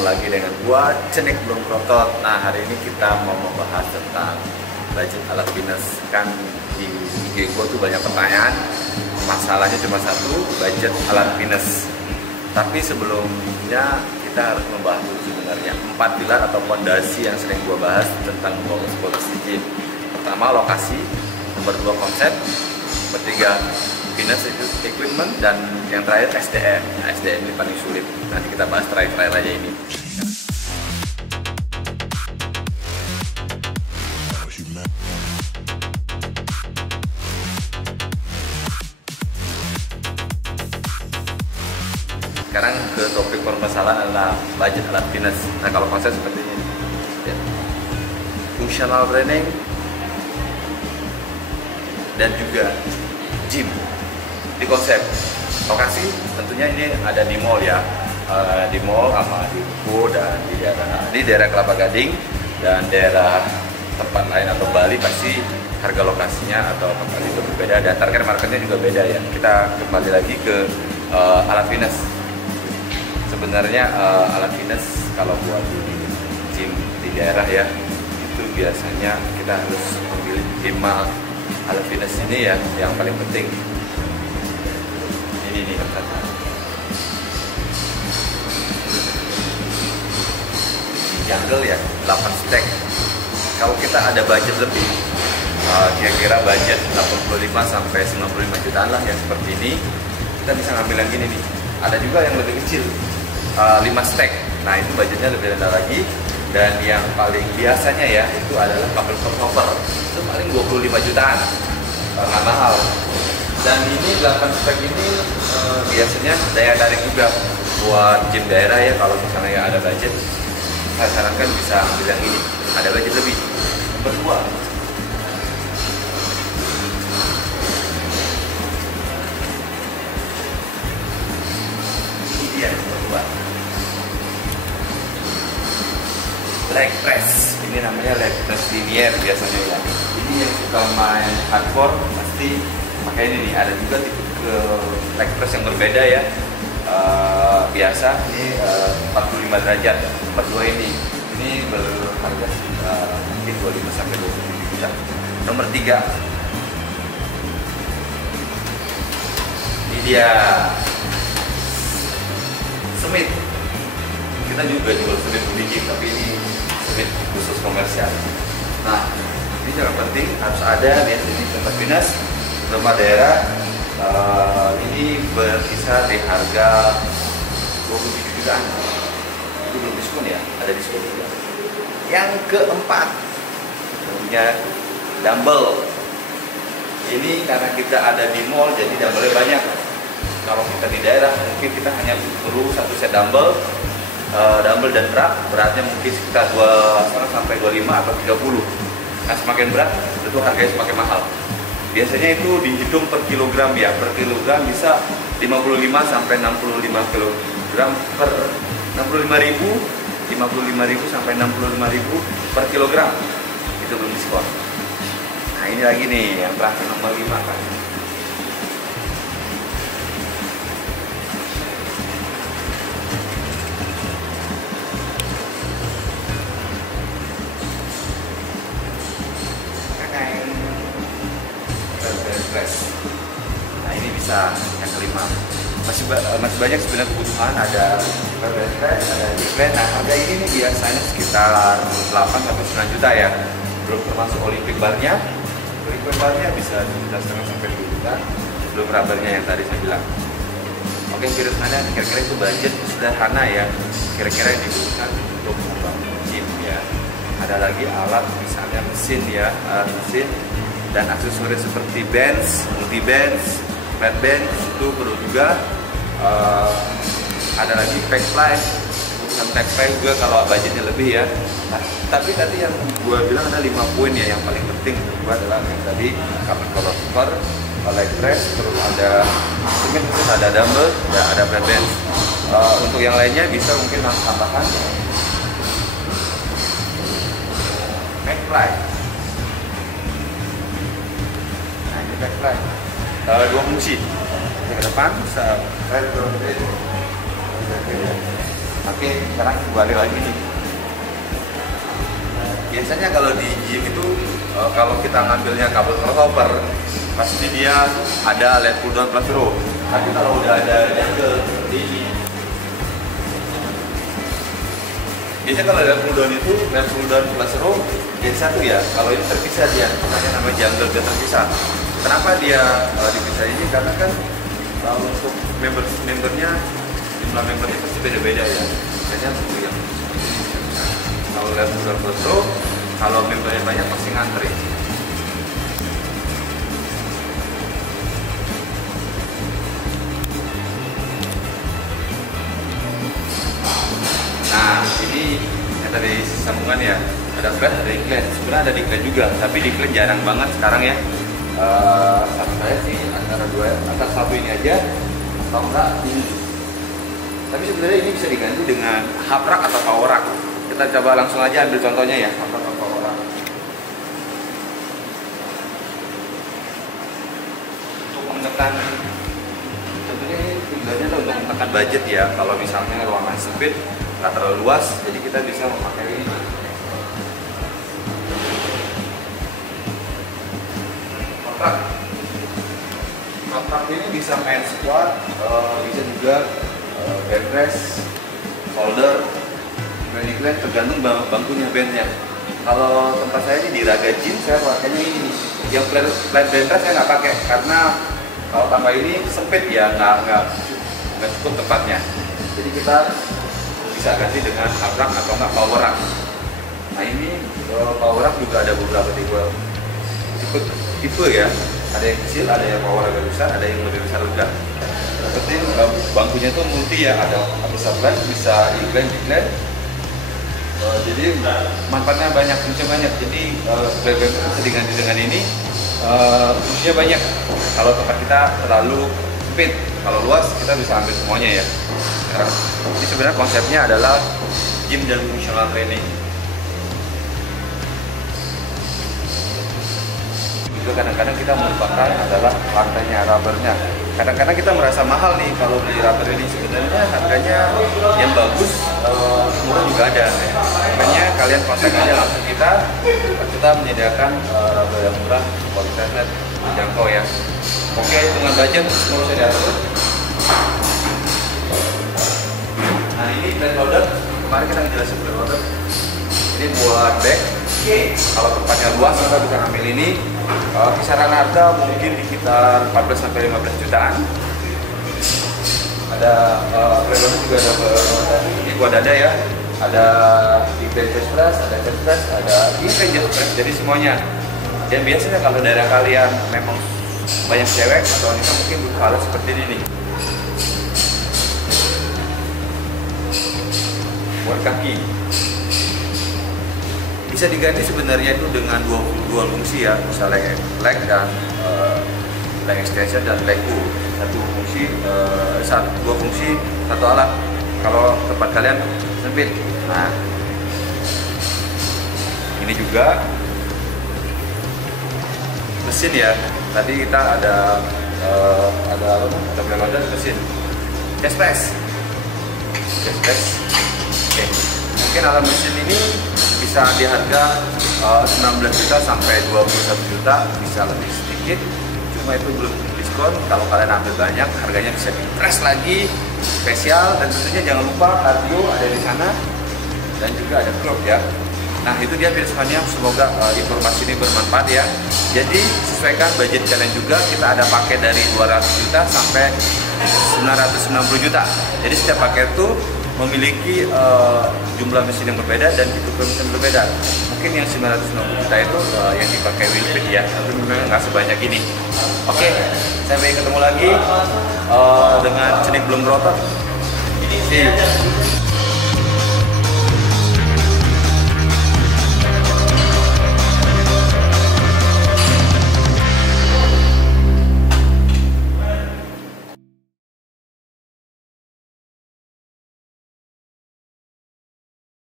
ketemu lagi dengan gua Cenik Belum Protot. Nah, hari ini kita mau membahas tentang budget alat fitness. Kan di IG gua tuh banyak pertanyaan, masalahnya cuma satu, budget alat fitness. Tapi sebelumnya kita harus membahas dulu sebenarnya 4 pilar atau fondasi yang sering gua bahas tentang bonus di gym. Pertama, lokasi. Nomor 2, konsep. Nomor 3, fitness equipment, dan yang terakhir SDM. Nah, SDM ini paling sulit. Nanti kita bahas terakhir aja ini. Sekarang ke topik permasalahan adalah budget alat fitness. Nah, kalau konsep seperti ini, ya. Functional training dan juga gym. Di konsep lokasi tentunya ini ada di mall ya, di mall sama di Ruko dan di daerah Kelapa Gading dan daerah tempat lain atau Bali, pasti harga lokasinya atau tempat itu berbeda dan target marketnya juga beda ya. Kita kembali lagi ke alat fitness. Sebenarnya alat fitness kalau buat di gym di daerah ya, itu biasanya kita harus memilih 5 alat fitness ini ya yang paling penting. Ini nih kata jungle ya, 8 stack. Kalau kita ada budget lebih, kira-kira budget 85 sampai 95 jutaan lah yang seperti ini, kita bisa ngambil yang gini nih. Ada juga yang lebih kecil, 5 stack. Nah, itu budgetnya lebih rendah lagi. Dan yang paling biasanya ya itu adalah kabel crossover, itu paling 25 jutaan, nggak mahal. Dan ini 8 spek ini biasanya daya tarik juga buat gym daerah ya. Kalau misalnya ya ada budget, saya sarankan bisa ambil yang ini, ada budget lebih. Nomor 2, ini dia nomor 2, leg press. Ini namanya leg press linear biasanya ya. Ini yang suka main hardcore pasti pakai ini nih. Ada juga tipe leg press yang berbeda ya. Biasa ini 45 derajat. Nomor 2 ini berharga mungkin 25 sampai 27 juta. Nomor 3, ini dia Smith. Kita juga jual Smith di gym, tapi ini Smith khusus komersial. Nah, ini yang penting harus ada biasanya di tempat fitness rumah daerah. Ini berkisar di harga 27 jutaan. Itu belum diskon ya, ada diskon juga. Yang keempat, tentunya dumbbell. Ini karena kita ada di mall, jadi dumbbellnya banyak. Kalau kita di daerah, mungkin kita hanya perlu 1 set dumbbell. Dumbbell dan beratnya mungkin sekitar 2,5 sampai 25 atau 30. Nah, semakin berat tentu harganya semakin mahal. Biasanya itu dihitung per kilogram ya, per kilogram bisa 55 sampai 65 kilogram per 55.000 sampai 65.000 per kilogram. Itu belum diskon. Nah, ini lagi nih yang terakhir nomor 5 kan. Nah, ini bisa yang kelima. Masih banyak sebenarnya kebutuhan. Ada press, ada decline. Nah, harga ini nih biasanya sekitar 8 sampai 9 juta ya. Belum termasuk Olympic barnya. Olympic barnya bisa 1,5 sampai 2 juta. Belum rubbernya yang tadi saya bilang. Oke, virus mana? Kira-kira itu budget sederhana ya. Kira-kira yang dibutuhkan untuk membangun gym ya. Ada lagi alat, misalnya mesin ya, mesin dan aksesoris seperti bands, multi bands, flat bands itu perlu juga. Ada lagi pack fly, bukan pack fly juga kalau budgetnya lebih ya. Nah, tapi tadi yang gue bilang ada 5 poin ya yang paling penting untuk gue adalah yang tadi kabel crossover, leg press, terus ada mungkin ada dumbbell, dan ada flat bands. Untuk yang lainnya bisa mungkin tambahkan pack fly. Backfly, 2 fungsi ke depan bisa Oke, sekarang kembali lagi nih. Biasanya kalau di gym itu kalau kita ngambilnya kabel crossover pasti dia ada LED pull down plus row. Tapi kalau udah ada jungle seperti ini, biasanya kalau LED pull down itu LED pull down plus row jadi satu ya. Kalau ini terpisah dia, makanya namanya jungle dia terpisah. Kenapa dia dipisah ini? Karena kan untuk membernya jumlah membernya pasti beda-beda ya. Biasanya yang kalau LED pull down plus row, kalau membernya banyak pasti ngantri. Nah, ini yang tadi sambungan ya, ada flat, ada incline. Sebenarnya ada decline juga, tapi decline jarang banget sekarang ya. Saran saya sih antara satu ini aja, atau enggak ini. Tapi sebenarnya ini bisa diganti dengan hub rack atau power rack. Kita coba langsung aja ambil contohnya ya, hub rack atau power rack. Untuk menekan, tentunya ini tujuannya untuk menekan budget ya. Kalau misalnya ruangan sempit, nggak terlalu luas, jadi kita bisa memakai ini. Kontrak ini bisa main squat, bisa juga band press, shoulder, incline, tergantung bangkunya bandnya. Kalau tempat saya ini di Raga Gym, saya pakainya ini. Yang flat band press saya nggak pakai karena kalau tambah ini sempit ya, nggak cukup tempatnya. Jadi kita bisa ganti dengan hub rack atau nggak power rack. Nah ini power rack juga ada beberapa tipe ya. Ada yang kecil, ada yang power agak besar, ada yang lebih besar juga. Yang penting bangkunya itu multi ya, ada bisa flat, bisa incline, decline. Jadi manfaatnya banyak, fungsinya banyak. Jadi flat band bisa diganti dengan ini, fungsinya banyak. Kalau tempat kita terlalu sempit, kalau luas kita bisa ambil semuanya ya. Jadi sebenarnya konsepnya adalah gym dan functional training. Juga kadang-kadang kita melupakan adalah lantainya, rubbernya. Kadang-kadang kita merasa mahal nih kalau beli rubber ini, sebenarnya harganya yang bagus, murah juga ada. Makanya kalian kontak aja langsung kita menyediakan rubber yang murah, kualitasnya terjangkau ya. Oke, dengan budget semua bisa diatur. Nah ini plate loader, kemarin kita ngejelasin plate loader. Ini buat back. Kalau tempatnya luas kita bisa ambil ini. Kisaran harga mungkin di sekitar 14-15 jutaan. Ada plate loader juga ada ini buat dada ya. Ada di chest press, ada chest press, ada ini chest press. Jadi semuanya. Dan biasanya kalau daerah kalian memang banyak cewek atau wanita mungkin butuh alat seperti ini nih. Buat kaki bisa diganti sebenarnya itu dengan dua fungsi ya, misalnya leg dan leg extension dan leg pull. Dua fungsi satu alat. Kalau tempat kalian sempit, nah ini juga mesin ya. Tadi kita ada plate loader mesin chest press. Oke. Mungkin alat mesin ini bisa di harga 19 juta sampai 21 juta, bisa lebih sedikit. Cuma itu belum diskon. Kalau kalian ambil banyak, harganya bisa di-press lagi spesial. Dan tentunya jangan lupa cardio ada di sana dan juga ada crop ya. Nah itu dia videonya, semoga informasi ini bermanfaat ya. Jadi sesuaikan budget kalian juga, kita ada paket dari 200 juta sampai 990 juta. Jadi setiap paket itu memiliki jumlah mesin yang berbeda dan tipe mesin berbeda. Mungkin yang 990 juta itu yang dipakai Wheelfit ya, tapi memang nggak sebanyak ini. Oke, sampai ketemu lagi dengan cenik belum berotot. See you.